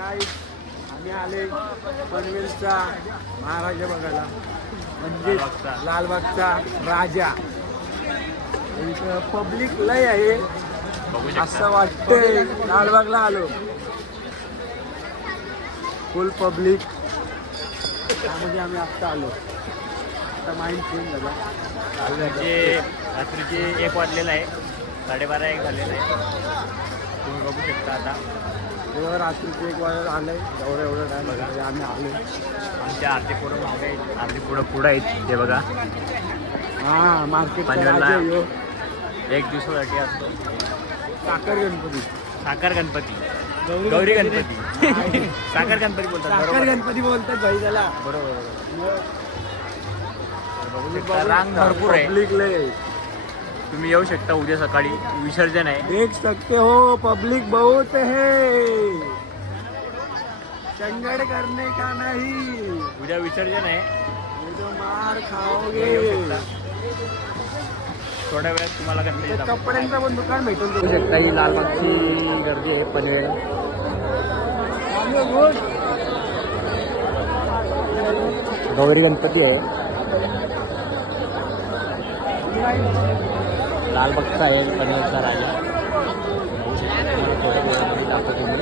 गाईस आम्ही आले पनवेलचा महाराजा बघायला म्हणजे लालबागचा राजा. इथं पब्लिक लय आहे असं वाटतंय. लालबागला आलो फुल पब्लिक त्यामध्ये आम्ही आत्ता आलो. आता माइंड चेंज झाला. रात्रीचे 1 वाजलेला आहे, 12:30 1 झालेला आहे. तुम्ही बघू शकता आता तेव्हा रात्रीचे 1 वाजता आलंय. एवढं टाइम बघा आम्ही आलो. आमच्या अर्धे पुढं मागे आहेत, अर्धे पुढं आहेत ते बघा. हा मार्केट पनवेलला 1 दिवसासाठी असतो. साखर गणपती, साखर गणपती, गौरी गणपती साखर गणपती बोलतात. साखर गणपती बोलतात भाई त्याला. बरोबर. रांग भरपूर आहे, पब्लिक लय. तुम्ही येऊ शकता. उद्या सकाळी विसर्जन आहे. देख सकते हो पब्लिक बहुत है, चंगड़ करने का नहीं. उद्या विसर्जन आहे. ये तो मार खाओगे. थोड्या वेळात तुम्हाला गणपती कपड्यांचं पण दुकान भेटून बघू शकता. ही लालबागची गर्दी आहे पनवेल. गौरी गणपती आहे. लालबागचा आहे पनवेलचा राजा. थोड्या वेळामध्ये दाखवतो मी.